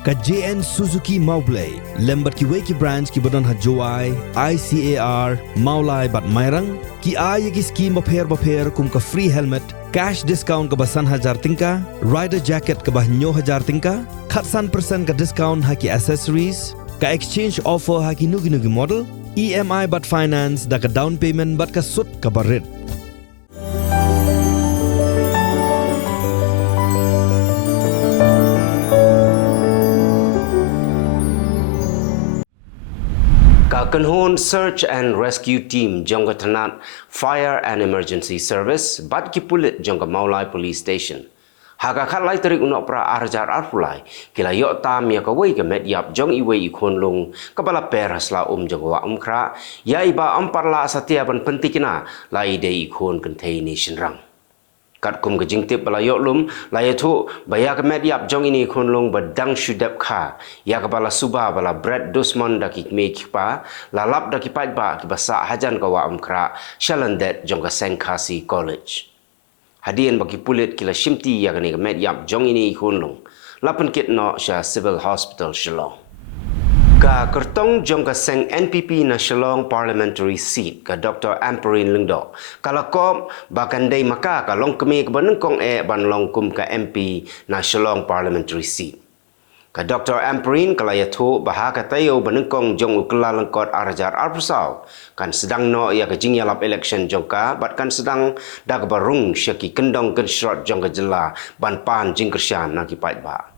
Ka JN Suzuki Maublay, lembat ki wei ki branch ki badon hajwai, ICAR, Maulai bat Mairang, ki ay ki scheme bapher kum ka free helmet, cash discount ka basan hajar tingka, rider jacket ka bah nyo hajar tingka, khatsan persen ka discount haki accessories, ka exchange offer haki nugi model, EMI bat finance da ka down payment bat ka sut ka barit. Kanhon Search and Rescue Team jangka Tanat Fire and Emergency Service bat kipulit jangka Maulai Police Station. Haga khalai tarik unok pra arjar arpulai kila yok tam ya kawai ke med yap jong iwe ikon long kepala per hasla jangwa kra ya iba amparla satia ban pentikina lai de ikon containation rang. Kat kum ke jingtip bala yok lum lai tu baya ke med yap jong ini ikon long badang shudap kha ya kepala subah bala Brad Dusman dakik make pa lalap dakik pat ba ki basa hajan kawa kra shalandet jangka Sengkasi College. Hadian bagi pulit kila shimti ya kani med yap jong ini hunlung lapan kit no sha Civil Hospital Shillong. Ka kertong jong ka seng NPP na Shillong Parliamentary Seat ka Dr. Amperin Lungdo. Kala kom bakandai maka ka long kemi ke banengkong ban long kum ka MP na Shillong Parliamentary Seat. Ka Dr. Amperin kala yato bahaka tayo banengkong jong ukla lengkot arjar arpusau kan sedang no ya ke jingyalap election jongka bat kan sedang dak barung syaki kendong kensyot jongka jela ban pan jingkersyan na kipat ba.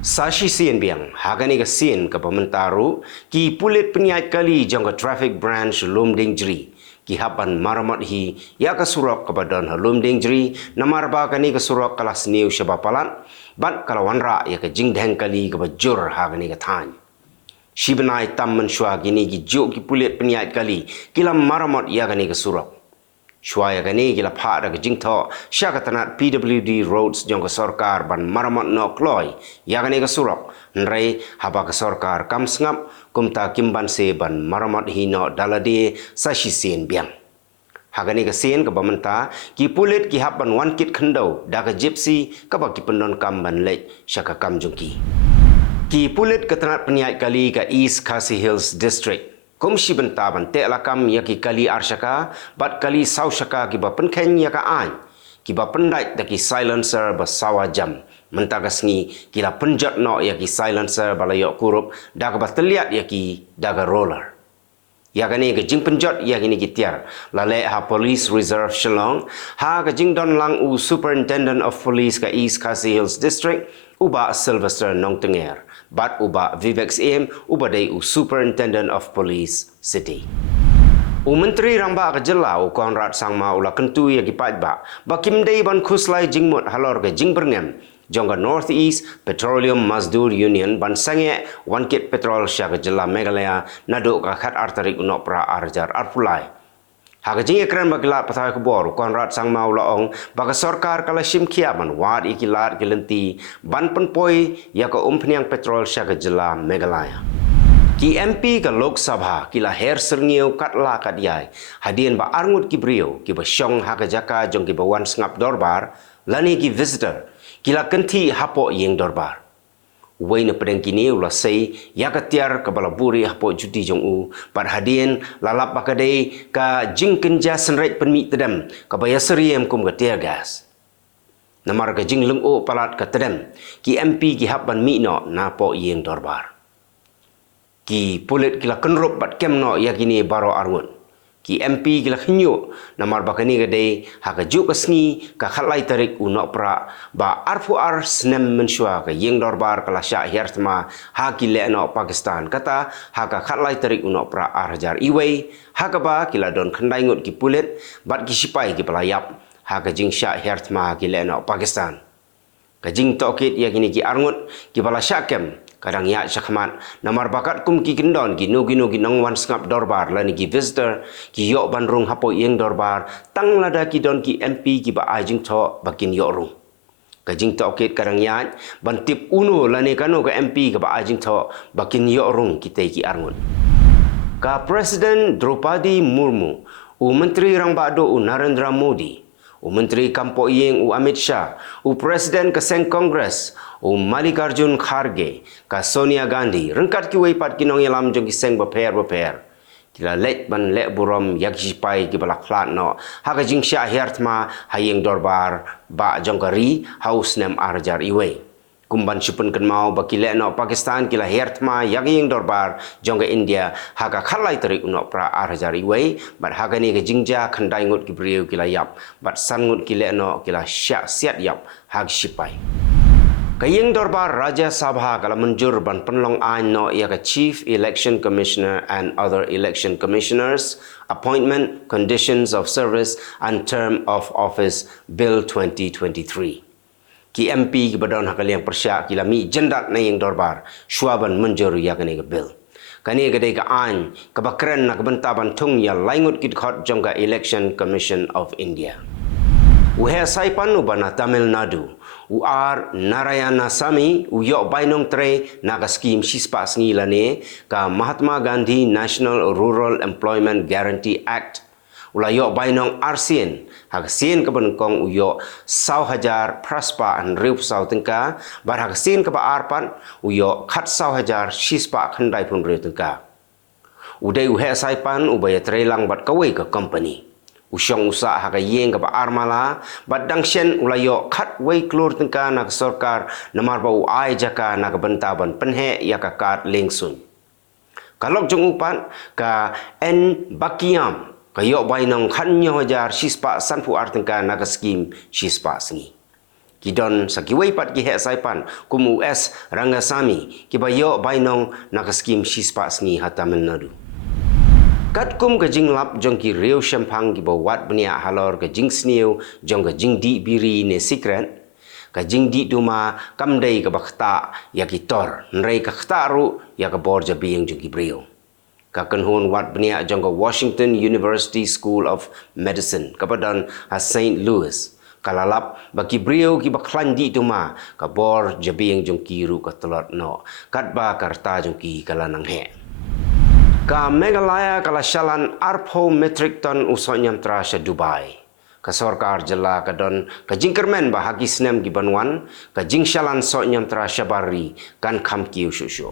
Sashi sien biang hagani ka sien ka pementaru ki pulit peniat kali jongka traffic branch Lumding Jri ki hapan maramat hi ya ka surok kepadon Lumding Jri namar ba kani ka surok kelas new syabapalat bat kalawanra ya ka jingdeng kali ka bajur hagani ka tan. Shibanai tam mensyua gini ki juk ki pulit peniat kali kila maramat ya kani ka surok. Syua ya kani kila pak da ka jingto sya ka tanat PWD roads jong ka sorkar ban maramat no kloy ya kani ka surok. Nrai haba ka sorkar kam sengap kumta kimban se ban maramat hino dalade sashi sen biang. Hagani ka sen ka bamenta ki pulit ki hapan wan kit khendau da ka gypsy ka ba ki pendon kam ban lek sya ka kam jungki. Ki pulit ka tanat peniat kali ka East Khasi Hills District. Komisi benta ban te lakam ya ki kali arsyaka bat kali sau syaka ki ba penken ya ka an. Ki ba pendait da ki silencer ba sawa jam. Menta ka sengi kila penjat no ya ki silencer bala yok kurup da ka ba teliat ya ki da ka roller. Ya kani ke jing penjat ya kini kitiar lale ha Police Reserve Shillong ha ke jing don lang u Superintendent of Police ka East Khasi Hills District uba Sylvester Nong Tenger bat uba Vivex M uba day u Superintendent of Police City. U Menteri Ramba ke jela u Konrad Sangma ula kentu ya kipat ba bakim day ban kuslai jingmut halor ke jing berngem jongga North East Petroleum Mazdur Union ban sange wankit petrol sya ke jela Meghalaya naduk ka khat arterik unok pra arjar arpulai. Haka jing ekran bagila patai kubor Konrad Sangma ulaong baka sorkar kala shim kiaman wad ikilat gelenti ban penpoi ya ka umpniang petrol sya ke jela Meghalaya. Ki MP ka Lok Sabha kila her serngio katla kadiai hadian ba arngut ki brio ki ba syong haka jaka jong ki ba wan sengap dorbar lani ki visitor kila kenti hapo yeng dorbar. Wei na pedang kini ulah say ya katiar ke balaburi hapo juti jong u par hadian lalap bakadei ka jing kenja senreit penmi tedam ka baya seriem kum ka tear gas. Namar ka jing leng o palat ka tedam ki MP ki hapan mi no na po yeng dorbar. Ki pulit kila kenrup bat kem no ya kini baro arngut. Ki MP kila khenyu namar bakani gade haka juk kesngi ka khalai tarik unok pra ba arfu ar snem mensyua ka yeng dorbar kala sya hiertma haki le no Pakistan kata haka khalai tarik unok pra arjar iwei haka ba kila don khandai ngut ki pulit bat ki sipai ki pelayap haka jing sya hiertma ki le no Pakistan. Ka jing tokit ya kini ki arngut ki bala syakem kadang ya syakmat namar bakat kum ki kendon ki nugi nang wan sengap dorbar lani ki visitor ki yok bandrung hapo yeng dorbar tang lada ki don ki MP ki ba ajing to bakin yok rung ka jing to okit kadang ya ban tip uno lani kano ka MP ki ba ajing to bakin yok rung ki te ki arngun ka Presiden Draupadi Murmu u Menteri Rang Bado u Narendra Modi Menteri Kampo Iyeng Amit Shah, Presiden Keseng Kongres, Mallikarjun Kharge, ka Sonia Gandhi, rengkat ki weipat kinong yalam jong kiseng beper. Kila let ban let burom yak jipai ki balak flat no, haka jing sya hiertma hayeng dorbar ba jong kari haus nem arjar iwe. Kumban supun kan mau baki le no Pakistan kila hiertma yaging dorbar jongga India haga khalai tarik unok pra arjari wei bat haga ni ke jingja khandai ngut ki briu kila yap bat san ngut ki le no kila syak siat yap hag sipai kayeng dorbar Raja Sabha kala menjur ban penlong ain no ia ke Chief Election Commissioner and other election commissioners appointment conditions of service and term of office bill 2023 ki MP ki badon hakaliang persya ki lami jendak na yang dorbar syuaban menjur ya kani ke bil kani gede ka an ka bakren na bentaban tung ya laingut ki khot jongga Election Commission of India uhe saipan ubana Tamil Nadu Narayana Sami yok bainong tre naga skim shispa ngilane ka Mahatma Gandhi National Rural Employment Guarantee Act ulayok bainong arsien hagsin ka benengkong uyok 1,000 praspa an riu sau tengka bar hagsin ka ba arpan uyok khat 1,000 shispa khandai pun riu tengka udai uhe saipan ubaya trelang bat kawai ka company usyong usa haga yeng ka ba armala bat dangshen ulayok khat wei klur tengka nak sarkar namar bau ai jaka nak bentaban penhe ya ka kat lengsun kalok jong upan ka en bakiam kayok bainong khanyo hajar shispa sanpu artengka naga skim shispa sengi kidon sakiwai pat ki he saipan kum US Rangasami ki bayok bainong naga skim shispa sengi Tamil Nadu kat kum ka jing lap jong ki riu shampang ki bawat bnia halor ka jing sniu jong ka jing di biri ne secret ka jing di duma kamdei ka bakhta ya ki tor nrei ka khtaru ya ka borja bieng jong ki brio kakenhun wat benia jongga Washington University School of Medicine kapadan St. Louis kalalap baki brio ki baklan di tuma ka bor jabieng jong kiru ka telot no katba karta jong ki kalanang he ka Meghalaya kala shalan arpo metric ton usonyam trasha Dubai ka sarkar jela kadon ka jingkermen ba hagi snem ki banwan ka jingshalan sonyam trasha bari kan kham ki ususho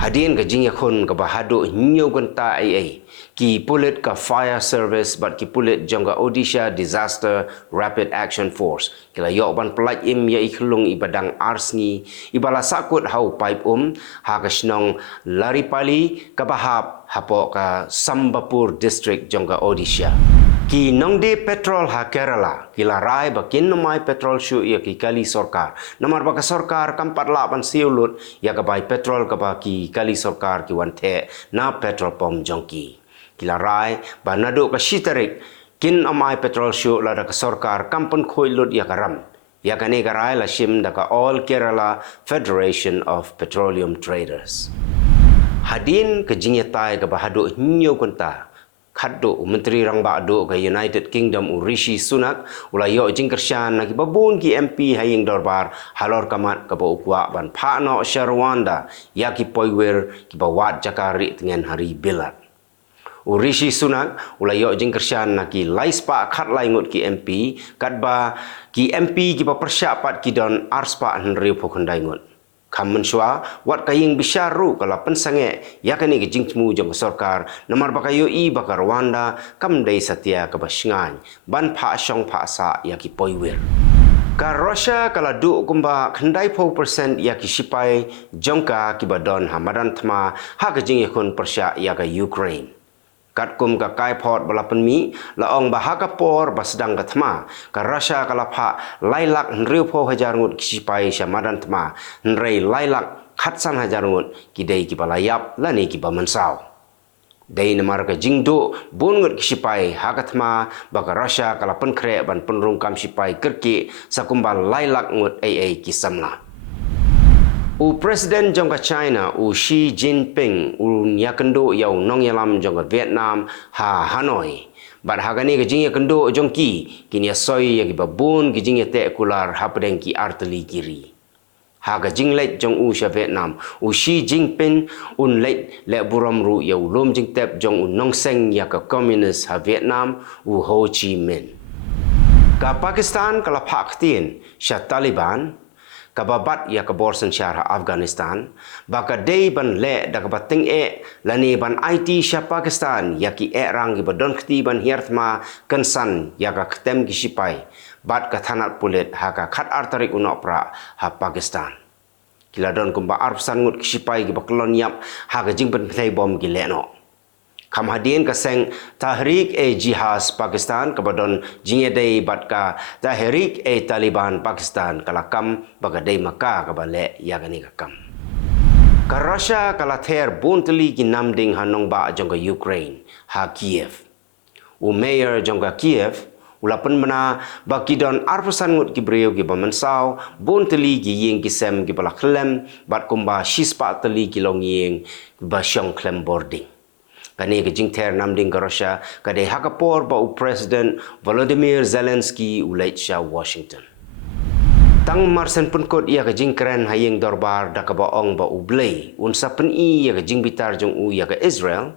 hadin ka jing yakun ka bahado nyo ganta ai ki pulit ka fire service but ki pulit jongga Odisha Disaster Rapid Action Force kila yok ban pelaj im ya ikhlung ibadang arsni ibala sakut hau pipe ha ka snong Laripali ka bahap hapo ka Sambapur district jongga Odisha ki nongde petrol ha Kerala kila rai bakin nomai petrol shu ya ki kali sarkar namar baka sarkar kampat lapan siulut ya ka bai petrol ka baki kali sarkar ki wante na petrol pom jongki kila rai banado ka shitarik kin amai petrol shu la da ka sarkar kampun khoilut ya karam ya kane ka rai la shim da ka All Kerala Federation of Petroleum Traders hadin ke jingyatai ka bahado nyo kunta khaddo menteri rangba do ka United Kingdom Rishi Sunak ulayo jingkershan nagi babun ki MP haying dorbar halor kamat ka ukwa ban phano Sharwanda yaki poiwer ki bawat jakari tengen hari bilat Rishi Sunak ulayo jingkershan nagi laispa khat laingut ki MP katba ki MP ki persyapat ki don arspa henri pokondai ngut kamen shwa wat kaying bisharu kala pensange yakani ke jingmu jong sarkar namar bakayo I baka Rwanda kamdei satya ka basngan ban pha shong pha sa yaki poiwer ka Russia kala du kumba khandai 4% yaki sipai jongka ki badon hamadan thma ha ka jing yakun persya yaka Ukraine kat kum ka kai port balapan mi laong bahaka por basdang ka thma ka Russia kala pha lailak nriu pho hajar ngut sipai shamadan thma nrei lailak khatsan hajar ngut kidei ki balayap lani ki bamansau dei namar ka jingdo bon ngut sipai hakathma baka Russia kala penkre ban penrung kam sipai kerki sakumbal lailak ngut ai ki samla Presiden jongga China Xi Jinping nyakendo yau nong yalam jongga Vietnam Hanoi bar hagani ke jing yakendo jongki kini soi yagi babun ke jing te kular hapdeng ki arteli kiri haga jing let jong sha Vietnam Xi Jinping let le buram ru yau lom jing tep jong nong seng ya ka communist ha Vietnam Ho Chi Minh Ka Pakistan kala Pakistan sya Taliban kababat ya kaborsen syarah Afghanistan baka day ban le da kabating lani ban IT sya Pakistan ya ki rang ki badon khti ban hiertma kansan ya ka ktem ki sipai bat ka thanat pulit ha ka khat artarik unopra ha Pakistan kila don kumba arpsan ngut ki sipai ki baklon yap ha ka jing ban phai bom ki le no kam hadien ka seng Tahrik Jihad Pakistan kabadon jingedei bat ka Tahrik Taliban Pakistan kalakam bagadei maka kabale yagani kakam ka Russia kala ther buntli ki namding hanong ba jongga Ukraine ha Kiev u mayor jongga Kiev ulapan mana bakidon arpasan ngut ki breu ki bamansau buntli ki ying ki sem ki bala klem bat kumba shispa tali ki long ying ba syong klem boarding kani ke jingter namding ka Russia kade hakapor ba u President Volodymyr Zelensky ulait sha Washington. Tang marsen pun kot ia ke jingkren hayeng dorbar da ka baong ba u blay unsa pen ia ke jingbitar jong u ia ke Israel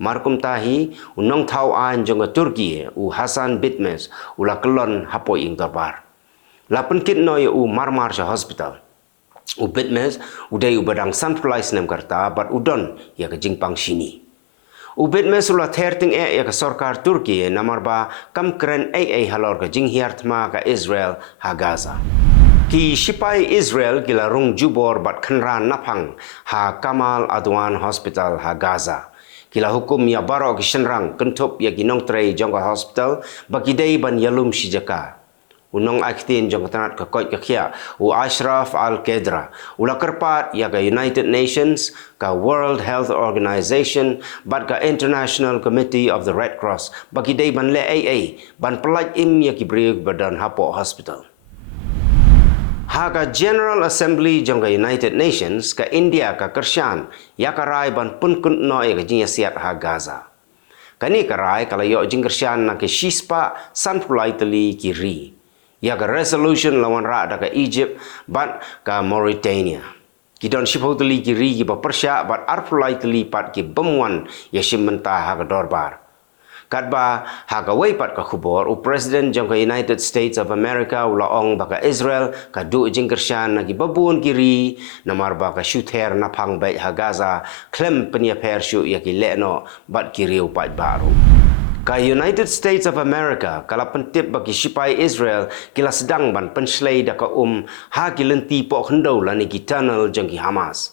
markum tahi unong thau an jong Turki u Hasan Bitmes ula kelon hapo ing dorbar. Lapen kit no u Marmar Hospital. U Bitmes udai u badang centralized nem karta bat udon ia ke jingpang sini. Ubit mesula therting ya ka sarkar Turki namar ba kam kren halor ka jinghiartma ka Israel ha Gaza. Ki sipai Israel gila rung jubor bat khenran naphang ha Kamal Adwan Hospital ha Gaza. Kila hukum ya baro ki shenrang kentup ya ginong trei jongga hospital bagi dei ban yalum sijaka. Unong aktin jong tanat ka koit ka khia u Ashraf Al-Qadra ula kerpat ya ka United Nations ka World Health Organization bat ka International Committee of the Red Cross bagi dei ban le ban pelaj im ya ki briug badan hapo hospital ha ka General Assembly jong ka United Nations ka India ka Kershan ya ka rai ban pun kun no ya ka jinya siat ha Gaza kani ka rai kala yo jing Kershan na ke shispa sanpulai tali ki ri ya ka resolution lawan ra da ka Egypt bat ka Mauritania kidon shipho tali ki ri ki ba persya bat arpulai tali pat ki bemwan ya shimenta ha ka dorbar kadba ha ka wei pat ka khubor u president jong ka United States of America ula ong ba ka Israel ka du jingkershan na ki babun ki ri namar ba ka shuther na phang bai ha Gaza klem penya per shu ya ki leno bat ki riu pat baru ka United States of America kala pentip bagi sipai Israel kila sedang ban penslay da ka ha kilenti po khndo lani ki tunnel jeng ki Hamas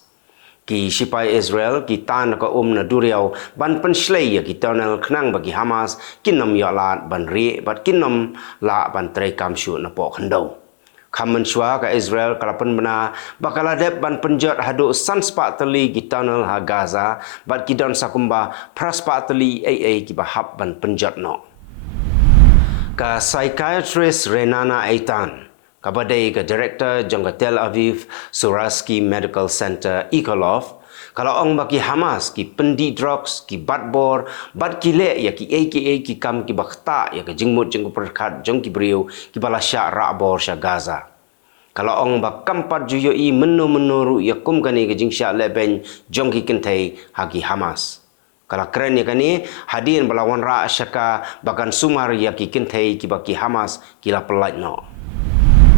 ki sipai Israel ki tan ka na duriau ban penslay ya ki tunnel khnang bagi Hamas kinom ya lat ban ri bat kinom la ban trei kamshu na po khndo kamen shwa ka Israel kalapan bena bakaladep ban penjat hadu sanspa tali ki tunnel ha Gaza bat kidon sakumba praspa tali ki bahap ban penjat no ka psychiatrist Renana Eitan kabadai ka director jong ka Tel Aviv Sourasky Medical Center Ikolov kalau ong baki Hamas ki pendi drugs ki batbor bat ki le ya ki ki kam ki bakta ya ki jingmut jing perkat jong ki briu ki bala sya rabor sya Gaza kalau ong bak kampat juyo i menu ya kum kani ki jing sya leben jong ki kentai hagi Hamas kalau keren ya kani hadin balawan ra syaka bakan sumar ya ki kentai ki baki Hamas kila pelaj no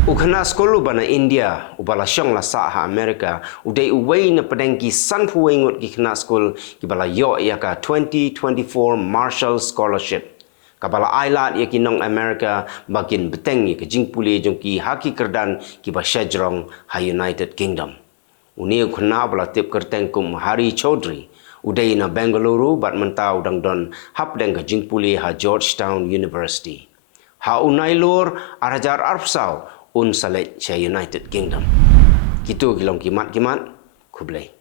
Ukhana skolu bana India ubala syong la sa ha Amerika udai uwei na pedengki san puwengut ki khna skol ki bala yo ya ka 2024 Marshall Scholarship kabala ailat ya ki nong Amerika bakin beteng ya ke jingpuli jong ki haki kerdan ki ba shajrong ha United Kingdom uni ukhana bala tip kerteng kum Hari Chaudhry udai na Bengaluru bat mentau dang don hap deng ke jingpuli ha Georgetown University ha unai lor arajar arpsau un salet United Kingdom. Kitu kilong kimat kublai.